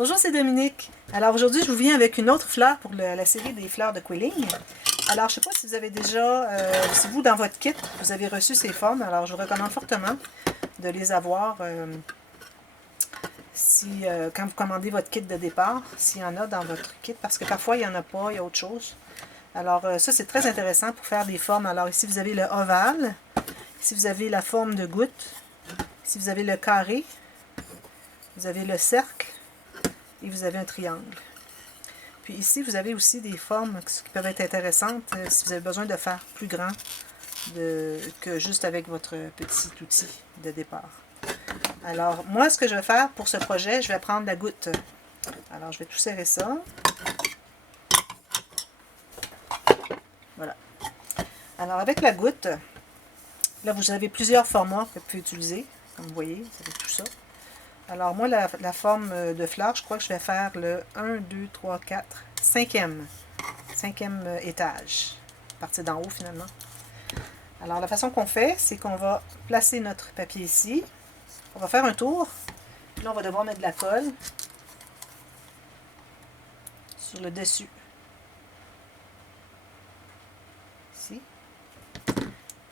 Bonjour, c'est Dominique. Alors aujourd'hui, je vous viens avec une autre fleur pour la série des fleurs de quilling. Alors, je ne sais pas si vous avez déjà, si vous, dans votre kit, vous avez reçu ces formes. Alors, je vous recommande fortement de les avoir quand vous commandez votre kit de départ, s'il y en a dans votre kit, parce que parfois, il n'y en a pas, il y a autre chose. Alors, ça, c'est très intéressant pour faire des formes. Alors, ici, vous avez le ovale. Ici, vous avez la forme de goutte. Ici, vous avez le carré. Vous avez le cercle. Et vous avez un triangle. Puis ici, vous avez aussi des formes qui peuvent être intéressantes si vous avez besoin de faire plus grand que juste avec votre petit outil de départ. Alors, moi, ce que je vais faire pour ce projet, je vais prendre la goutte. Alors, je vais tout serrer ça. Voilà. Alors, avec la goutte, là, vous avez plusieurs formats que vous pouvez utiliser. Comme vous voyez, vous avez tout ça. Alors, moi, la forme de fleur, je crois que je vais faire le 1, 2, 3, 4, 5e étage. Partir d'en haut, finalement. Alors, la façon qu'on fait, c'est qu'on va placer notre papier ici. On va faire un tour. Puis là, on va devoir mettre de la colle sur le dessus. Ici.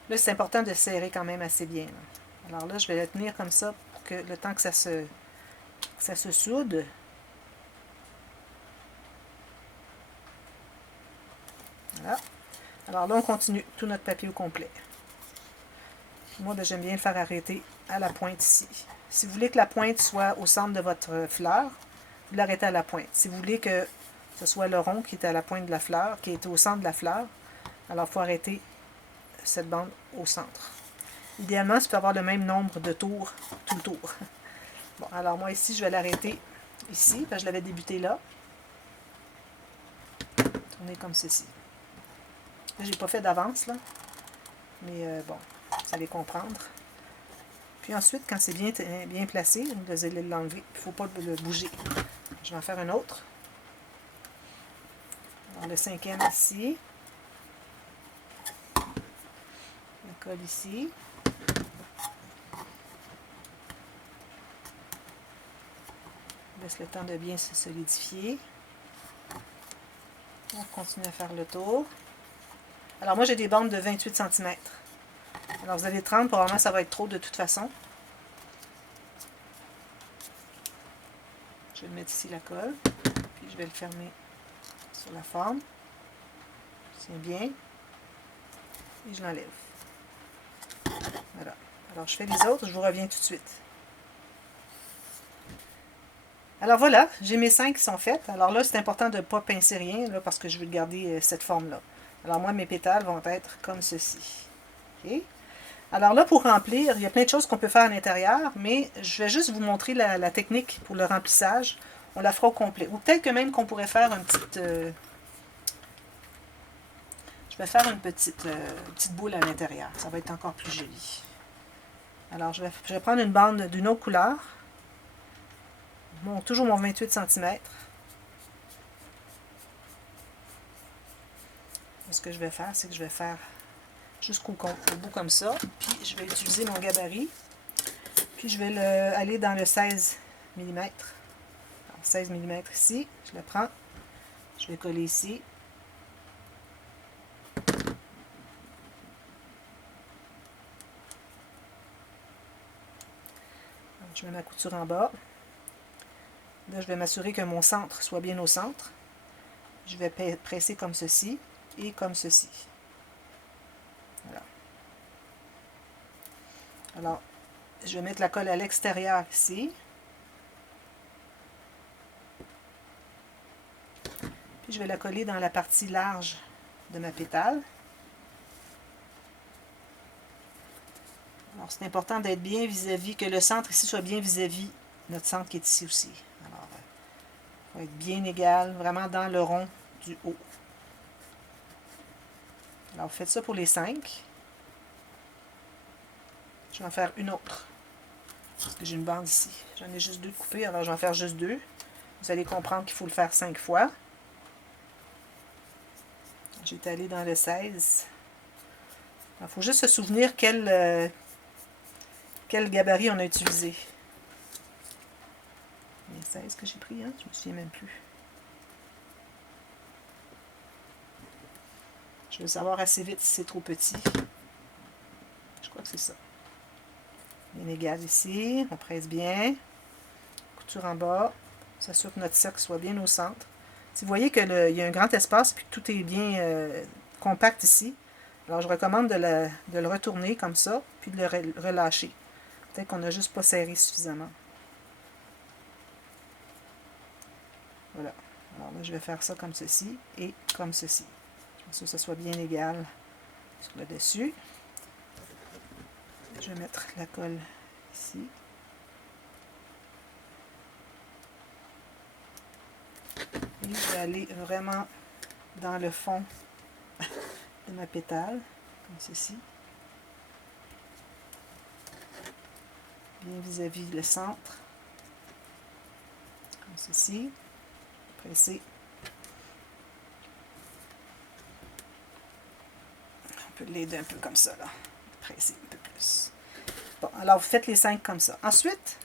Là, c'est important de serrer quand même assez bien. Alors là, je vais le tenir comme ça pour que le temps que ça se soude. Voilà. Alors là, on continue tout notre papier au complet. Moi, j'aime bien le faire arrêter à la pointe ici. Si vous voulez que la pointe soit au centre de votre fleur, vous l'arrêtez à la pointe. Si vous voulez que ce soit le rond qui est à la pointe de la fleur, qui est au centre de la fleur, alors il faut arrêter cette bande au centre. Idéalement, ça peut avoir le même nombre de tours tout le tour. Bon, alors moi ici, je vais l'arrêter ici, parce que je l'avais débuté là. Tourner comme ceci. Là, j'ai pas fait d'avance, là. Mais bon, vous allez comprendre. Puis ensuite, quand c'est bien placé, vous allez l'enlever. Il ne faut pas le bouger. Je vais en faire un autre. Alors, le 5e ici. La colle ici. On laisse le temps de bien se solidifier. On continue à faire le tour. Alors moi, j'ai des bandes de 28 cm. Alors vous avez 30, probablement ça va être trop de toute façon. Je vais mettre ici la colle, puis je vais le fermer sur la forme. Je tiens bien. Et je l'enlève. Voilà. Alors je fais les autres, je vous reviens tout de suite. Alors voilà, j'ai mes 5 qui sont faites. Alors là, c'est important de ne pas pincer rien, là, parce que je veux garder cette forme-là. Alors moi, mes pétales vont être comme ceci. Okay? Alors là, pour remplir, il y a plein de choses qu'on peut faire à l'intérieur, mais je vais juste vous montrer la technique pour le remplissage. On la fera au complet. Ou peut-être que même qu'on pourrait faire une petite... je vais faire une petite boule à l'intérieur. Ça va être encore plus joli. Alors, je vais prendre une bande d'une autre couleur. Toujours mon 28 cm. Ce que je vais faire, c'est que je vais faire jusqu'au bout comme ça. Puis, je vais utiliser mon gabarit. Puis, je vais aller dans le 16 mm. Alors, 16 mm ici. Je le prends. Je vais coller ici. Alors, je mets ma couture en bas. Là, je vais m'assurer que mon centre soit bien au centre. Je vais presser comme ceci et comme ceci. Voilà. Alors, je vais mettre la colle à l'extérieur ici. Puis, je vais la coller dans la partie large de ma pétale. Alors, c'est important d'être bien vis-à-vis, que le centre ici soit bien vis-à-vis notre centre qui est ici aussi. Alors, il va être bien égal, vraiment dans le rond du haut. Alors, faites ça pour les 5. Je vais en faire une autre. Parce que j'ai une bande ici. J'en ai juste 2 de coupées, alors je vais en faire juste 2. Vous allez comprendre qu'il faut le faire 5 fois. J'ai étalé dans le 16. Il faut juste se souvenir quel gabarit on a utilisé. Les 16 que j'ai pris, hein? Je me souviens même plus. Je veux savoir assez vite si c'est trop petit. Je crois que c'est ça. Bien égal ici. On presse bien. Couture en bas. On s'assure que notre cercle soit bien au centre. Si vous voyez qu'il y a un grand espace et que tout est bien compact ici, alors je recommande de le retourner comme ça, puis de le relâcher. Peut-être qu'on n'a juste pas serré suffisamment. Voilà. Alors là, je vais faire ça comme ceci et comme ceci. Je pense que ça soit bien égal sur le dessus. Je vais mettre la colle ici. Et je vais aller vraiment dans le fond de ma pétale, comme ceci. Bien vis-à-vis le centre, comme ceci. Presser. On peut l'aider un peu comme ça, là. Presser un peu plus. Bon, alors vous faites les 5 comme ça. Ensuite,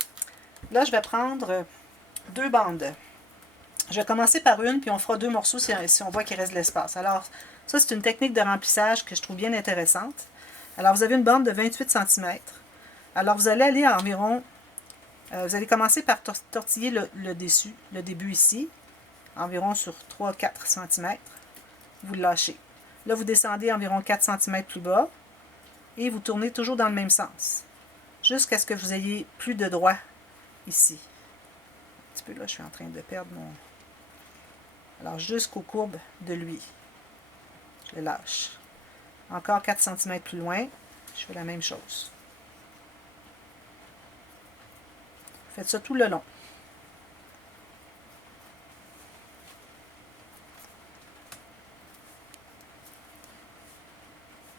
là, je vais prendre 2 bandes. Je vais commencer par une, puis on fera 2 morceaux si on voit qu'il reste de l'espace. Alors, ça, c'est une technique de remplissage que je trouve bien intéressante. Alors, vous avez une bande de 28 cm. Alors, vous allez aller à environ... vous allez commencer par tortiller le dessus, le début ici, environ sur 3-4 cm. Vous le lâchez. Là, vous descendez environ 4 cm plus bas et vous tournez toujours dans le même sens, jusqu'à ce que vous ayez plus de droit ici. Un petit peu là, je suis en train de perdre mon... Alors, jusqu'aux courbes de lui. Je le lâche. Encore 4 cm plus loin, je fais la même chose. Faites ça tout le long.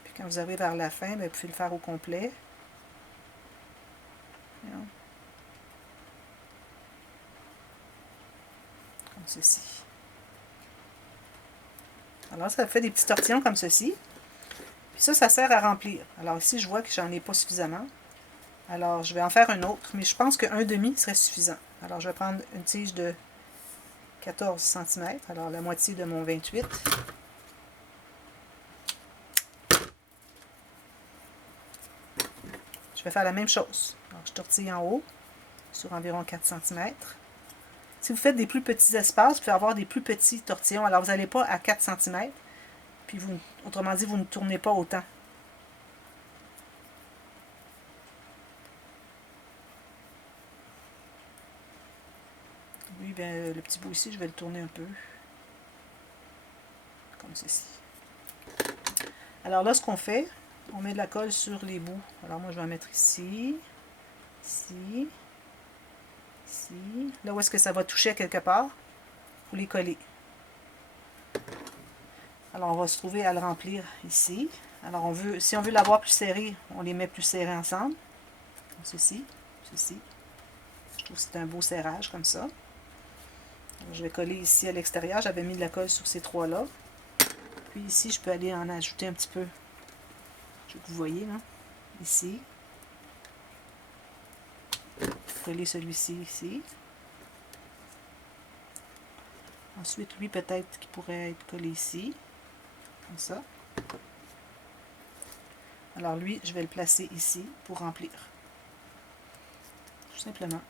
Puis quand vous arrivez vers la fin, bien, vous pouvez le faire au complet. Comme ceci. Alors, ça fait des petits tortillons comme ceci. Puis ça sert à remplir. Alors ici, je vois que j'en ai pas suffisamment. Alors, je vais en faire un autre, mais je pense qu'un demi serait suffisant. Alors, je vais prendre une tige de 14 cm, alors la moitié de mon 28. Je vais faire la même chose. Alors, je tortille en haut, sur environ 4 cm. Si vous faites des plus petits espaces, vous pouvez avoir des plus petits tortillons. Alors, vous n'allez pas à 4 cm, puis autrement dit, vous ne tournez pas autant. Lui, bien, le petit bout ici, je vais le tourner un peu. Comme ceci. Alors là, ce qu'on fait, on met de la colle sur les bouts. Alors moi, je vais en mettre ici, ici, ici. Là où est-ce que ça va toucher à quelque part, vous les collez. Alors, on va se trouver à le remplir ici. Alors, si on veut l'avoir plus serré, on les met plus serrés ensemble. Comme ceci, ceci. Je trouve que c'est un beau serrage comme ça. Alors, je vais coller ici à l'extérieur. J'avais mis de la colle sur ces trois-là. Puis ici, je peux aller en ajouter un petit peu. Je veux que vous voyez, là. Ici. Coller celui-ci ici. Ensuite, lui, peut-être qu'il pourrait être collé ici. Comme ça. Alors lui, je vais le placer ici pour remplir. Tout simplement.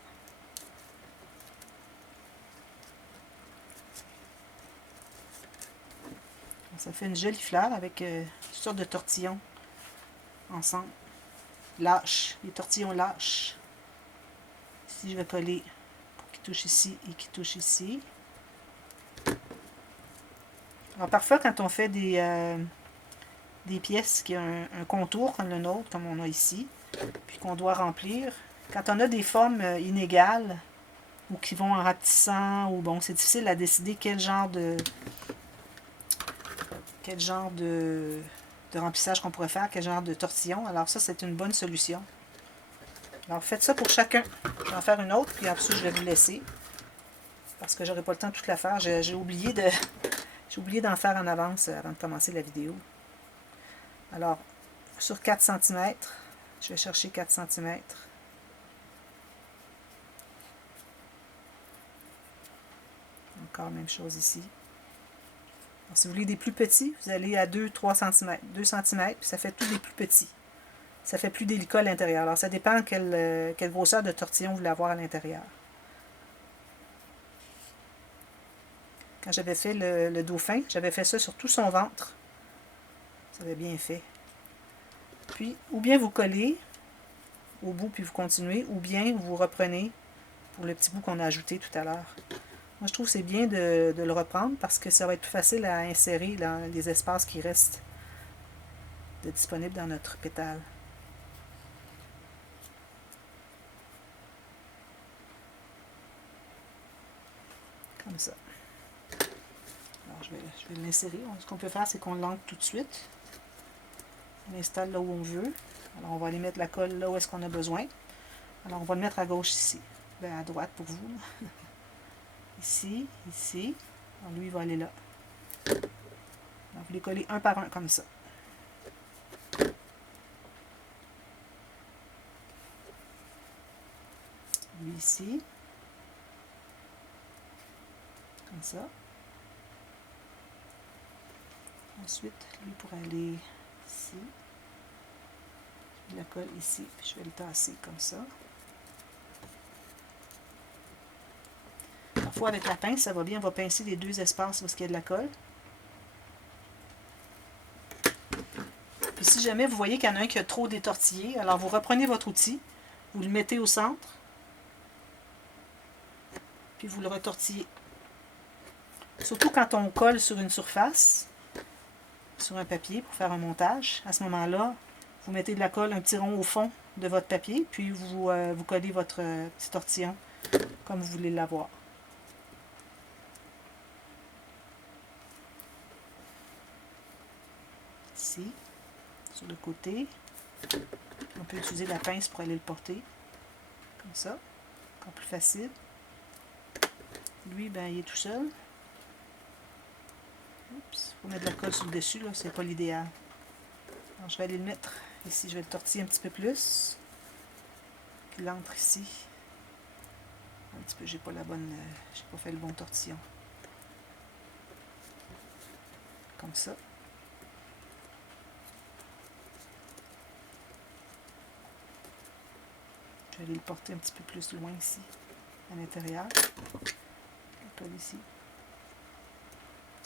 Ça fait une jolie fleur avec toutes sortes de tortillons ensemble. Lâches, les tortillons lâches. Ici, je vais coller pour qu'il touche ici et qu'il touche ici. Alors parfois, quand on fait des pièces qui ont un contour comme le nôtre, comme on a ici, puis qu'on doit remplir, quand on a des formes inégales, ou qui vont en rapetissant, ou bon, c'est difficile à décider quel genre de remplissage qu'on pourrait faire, quel genre de tortillon. Alors ça, c'est une bonne solution. Alors faites ça pour chacun. Je vais en faire une autre, puis ensuite je vais vous laisser. Parce que j'aurai pas le temps de toute la faire. J'ai oublié d'en faire en avance avant de commencer la vidéo. Alors, sur 4 cm, je vais chercher 4 cm. Encore même chose ici. Alors, si vous voulez des plus petits, vous allez à 2-3 cm. 2 cm, puis ça fait tous des plus petits. Ça fait plus délicat à l'intérieur. Alors, ça dépend quelle grosseur de tortillon vous voulez avoir à l'intérieur. Quand j'avais fait le dauphin, j'avais fait ça sur tout son ventre. Ça avait bien fait. Puis, ou bien vous collez au bout, puis vous continuez, ou bien vous reprenez pour le petit bout qu'on a ajouté tout à l'heure. Moi, je trouve que c'est bien de le reprendre parce que ça va être plus facile à insérer dans les espaces qui restent disponibles dans notre pétale. Comme ça. Alors, je vais l'insérer. Ce qu'on peut faire, c'est qu'on l'ancre tout de suite. On l'installe là où on veut. Alors, on va aller mettre la colle là où est-ce qu'on a besoin. Alors, on va le mettre à gauche ici. Bien, à droite pour vous. Ici, ici. Alors, lui, il va aller là. Alors, vous les collez un par un comme ça. Lui ici. Comme ça. Ensuite, lui pour aller ici. Je la colle ici, puis je vais le tasser comme ça. Parfois, avec la pince, ça va bien. On va pincer les deux espaces parce qu'il y a de la colle. Puis si jamais vous voyez qu'il y en a un qui a trop détortillé, alors vous reprenez votre outil, vous le mettez au centre, puis vous le retortillez. Surtout quand on colle sur une surface, sur un papier pour faire un montage, à ce moment-là, vous mettez de la colle, un petit rond au fond de votre papier, puis vous collez votre petit tortillon comme vous voulez l'avoir. Ici, sur le côté. On peut utiliser la pince pour aller le porter. Comme ça. Encore plus facile. Lui, ben, il est tout seul. Oups, il faut mettre de la colle sur le dessus, là, c'est pas l'idéal. Alors, je vais aller le mettre ici, je vais le tortiller un petit peu plus. Qu'il entre ici. Un petit peu, j'ai pas fait le bon tortillon. Comme ça. Je vais aller le porter un petit peu plus loin ici, à l'intérieur. Je colle ici.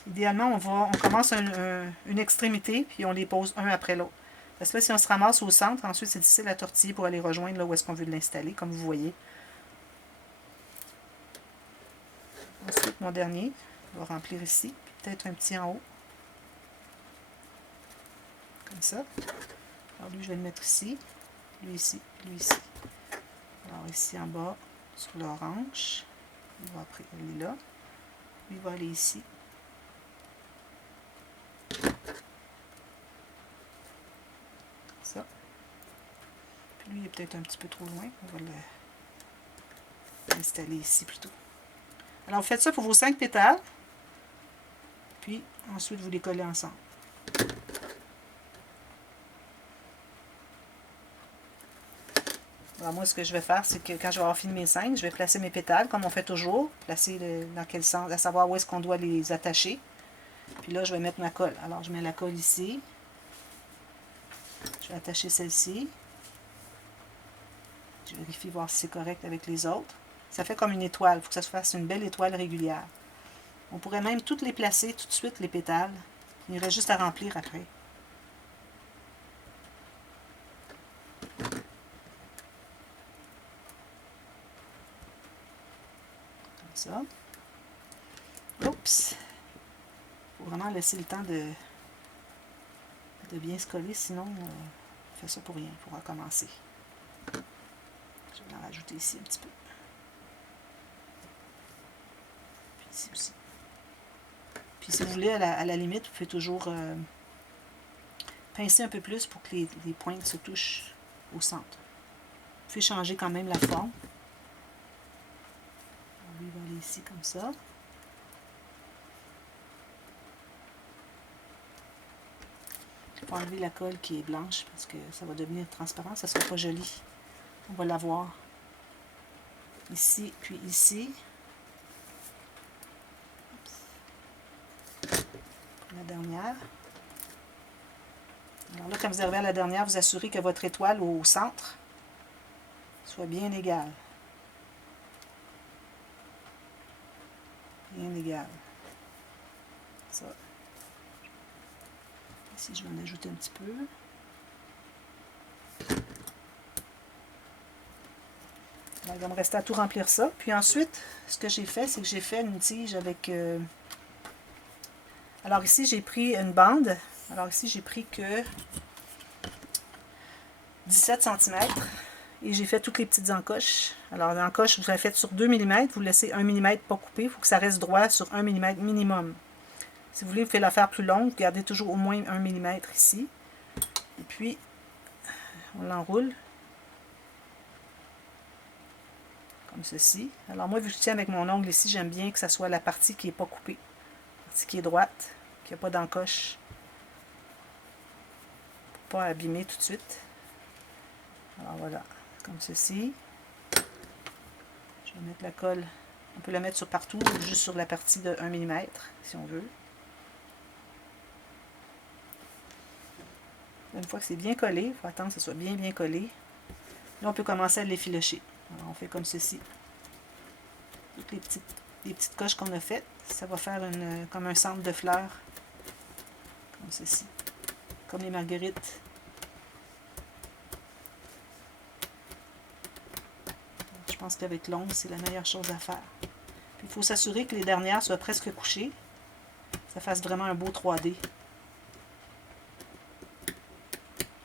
Idéalement, on commence une extrémité, puis on les pose un après l'autre. Parce que là, si on se ramasse au centre, ensuite c'est difficile à tortiller pour aller rejoindre là où est-ce qu'on veut l'installer, comme vous voyez. Ensuite, mon dernier, on va remplir ici, peut-être un petit en haut. Comme ça. Alors lui, je vais le mettre ici, lui ici, lui ici. Alors ici en bas, sur l'orange, il va après aller là. Lui il va aller ici. Ça. Puis lui, il est peut-être un petit peu trop loin. On va l'installer ici plutôt. Alors, vous faites ça pour vos 5 pétales. Puis, ensuite, vous les collez ensemble. Alors, moi, ce que je vais faire, c'est que quand je vais avoir fini mes 5, je vais placer mes pétales, comme on fait toujours. Placer dans quel sens, à savoir où est-ce qu'on doit les attacher. Puis là, je vais mettre ma colle. Alors, je mets la colle ici. Je vais attacher celle-ci. Je vérifie voir si c'est correct avec les autres. Ça fait comme une étoile. Il faut que ça se fasse une belle étoile régulière. On pourrait même toutes les placer tout de suite, les pétales. Il y aurait juste à remplir après. Comme ça. Oups! Il faut vraiment laisser le temps de bien se coller, sinon on fait ça pour rien. Il faut recommencer. Je vais en rajouter ici un petit peu. Puis ici aussi. Puis si vous voulez, à la limite, vous pouvez toujours pincer un peu plus pour que les pointes se touchent au centre. Vous pouvez changer quand même la forme. Lui, il va aller ici comme ça. Je vais enlever la colle qui est blanche parce que ça va devenir transparent, ça ne sera pas joli. On va la voir ici, puis ici. dernière. Alors là, quand vous arrivez à la dernière, vous assurez que votre étoile au centre soit bien égale. Bien égale. Ça. Ici, je vais en ajouter un petit peu. Alors, il va me rester à tout remplir ça. Puis ensuite, ce que j'ai fait, c'est que j'ai fait une tige avec... Alors ici, j'ai pris une bande. Alors ici, j'ai pris que 17 cm. Et j'ai fait toutes les petites encoches. Alors l'encoche, vous la faites sur 2 mm. Vous laissez 1 mm pas coupé. Il faut que ça reste droit sur 1 mm minimum. Si vous voulez, vous faites la faire plus longue. Gardez toujours au moins 1 mm ici. Et puis, on l'enroule. Comme ceci. Alors moi, vu que je tiens avec mon ongle ici, j'aime bien que ça soit la partie qui n'est pas coupée. La partie qui est droite, qui n'a pas d'encoche. Pour ne pas abîmer tout de suite. Alors voilà, comme ceci. Je vais mettre la colle. On peut la mettre sur partout, ou juste sur la partie de 1 mm, si on veut. Une fois que c'est bien collé, il faut attendre que ce soit bien collé. Là, on peut commencer à l'effilocher. Alors, on fait comme ceci. Toutes les petites coches qu'on a faites, ça va faire comme un centre de fleurs. Comme ceci. Comme les marguerites. Je pense qu'avec l'ongle, c'est la meilleure chose à faire. Puis, il faut s'assurer que les dernières soient presque couchées. Ça fasse vraiment un beau 3D.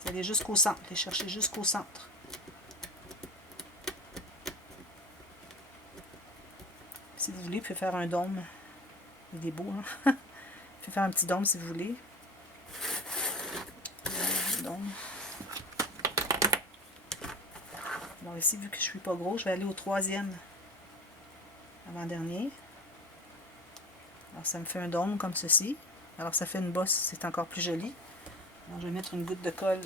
Vous allez jusqu'au centre, les chercher jusqu'au centre. Si vous voulez, vous pouvez faire un dôme. Il est beau, hein? Vous pouvez faire un petit dôme si vous voulez. Un dôme. Alors ici, vu que je ne suis pas gros, je vais aller au 3e avant-dernier. Alors ça me fait un dôme comme ceci. Alors ça fait une bosse, c'est encore plus joli. Alors, je vais mettre une goutte de colle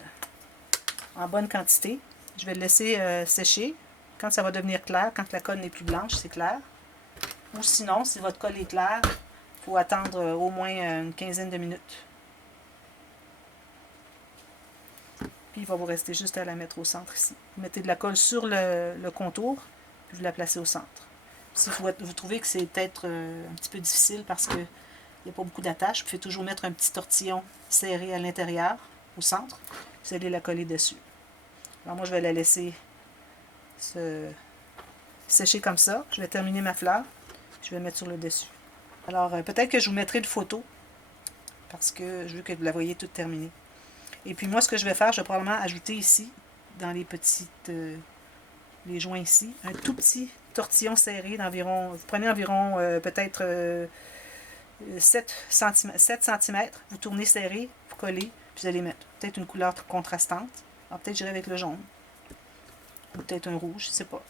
en bonne quantité. Je vais le laisser sécher. Quand ça va devenir clair, quand la colle n'est plus blanche, c'est clair. Ou sinon, si votre colle est claire, il faut attendre au moins une quinzaine de minutes. Puis il va vous rester juste à la mettre au centre ici. Vous mettez de la colle sur le contour, puis vous la placez au centre. Si vous trouvez que c'est peut-être un petit peu difficile parce qu'il n'y a pas beaucoup d'attache, vous pouvez toujours mettre un petit tortillon serré à l'intérieur, au centre. Vous allez la coller dessus. Alors moi, je vais la laisser sécher comme ça. Je vais terminer ma fleur. Je vais mettre sur le dessus. Alors, peut-être que je vous mettrai une photo parce que je veux que vous la voyez toute terminée. Et puis moi, ce que je vais faire, je vais probablement ajouter ici, dans les petites... les joints ici, un tout petit tortillon serré d'environ... Vous prenez environ peut-être 7 cm. Vous tournez serré, vous collez, puis vous allez mettre peut-être une couleur contrastante. Alors peut-être j'irai avec le jaune. Ou peut-être un rouge, je ne sais pas.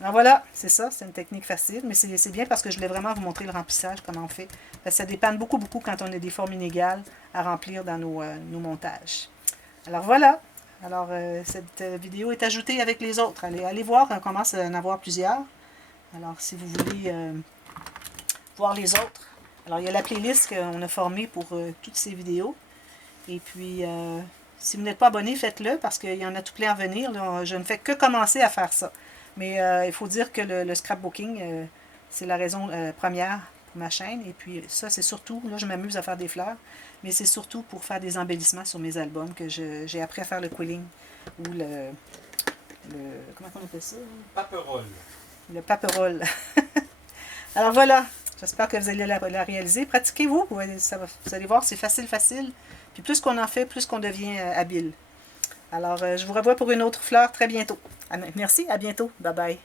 Alors voilà, c'est ça, c'est une technique facile, mais c'est bien parce que je voulais vraiment vous montrer le remplissage, comment on fait. Parce que ça dépanne beaucoup quand on a des formes inégales à remplir dans nos montages. Alors voilà, alors cette vidéo est ajoutée avec les autres. Allez voir, on commence à en avoir plusieurs. Alors si vous voulez voir les autres, alors il y a la playlist qu'on a formée pour toutes ces vidéos. Et puis, si vous n'êtes pas abonné, faites-le parce qu'il y en a tout plein à venir. Là. Je ne fais que commencer à faire ça. Mais il faut dire que le scrapbooking, c'est la raison première pour ma chaîne. Et puis ça, c'est surtout, là je m'amuse à faire des fleurs, mais c'est surtout pour faire des embellissements sur mes albums que j'ai appris à faire le quilling ou comment on appelle ça? Paperole. Le paperole. Alors voilà, j'espère que vous allez la réaliser. Pratiquez-vous, vous allez voir, c'est facile. Puis plus qu'on en fait, plus qu'on devient habile. Alors, je vous revois pour une autre fleur très bientôt. Merci, à bientôt. Bye bye.